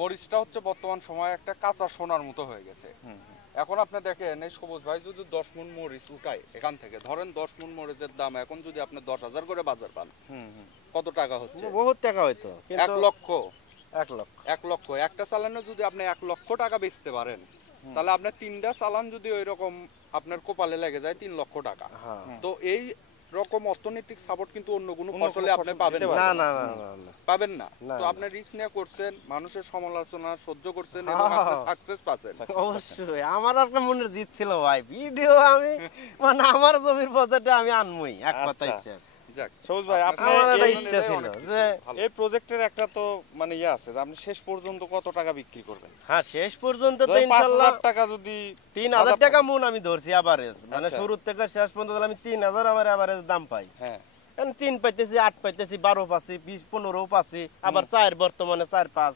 মরিচটা হচ্ছে বর্তমান সময়ে একটা কাঁচা সোনার মতো হয়ে গেছে। এখন আপনি দেখেন এই সবুজ ভাই যদি 10 মণ মরিচ উঠায় এখান থেকে, ধরেন 10 মণ মরিচের দাম এখন যদি আপনি 10,000 করে বাজার পান, কত টাকা হচ্ছে? বহুত টাকা হইতো, 1 কিন্তু লক্ষ। 1 লক্ষ 1 লক্ষ একটা চালানে যদি আপনি 1 লক্ষ টাকা বেচতে পারেন, তাহলে আপনার 3টা চালান যদি ওই রকম আপনার কপালে লেগে যায় 3 লক্ষ টাকা। হ্যাঁ। তো এই রকম অর্থনৈতিক সাপোর্ট কিন্তু অন্য কোনো ফসলে আপনি পাবেন না না। না না না না। পাবেন না। না, তো না। আপনি রিস্ক নিয়ে করছেন, মানুষের সমালোচনা সহ্য করছেন এবং আপনি সাকসেস পাচ্ছেন। অবশ্যই আমার একটা মনের জিত ছিল ভাই, ভিডিও আমি মানে আমার জমির বাজেটে আমি আনমই, এক কথাই আচ্ছা। শেষ। যাক, সবুজ ভাই, আপনি আমার একটা এই- ইচ্ছা ছিল যে এই প্রজেক্টের একটা তো মানে ইয়ে আছে যে আপনি শেষ পর্যন্ত কত টাকা বিক্রি করবেন? হ্যাঁ শেষ পর্যন্ত তো ধরেন ইনশাআল্লাহ 5,000 টাকা যদি 3,000 টাকা মন আমি ধরছি এভারেজ, মানে আচ্ছা। শুরু থেকে শেষ পর্যন্ত আমি 3,000 আমার এভারেজ দাম পাই। হ্যাঁ, 3 পাইতেছি, 8 পাইতেছি, 12 পাচ্ছি, 20, 15 পাচ্ছি, আবার 4 বর্তমানে 4, 5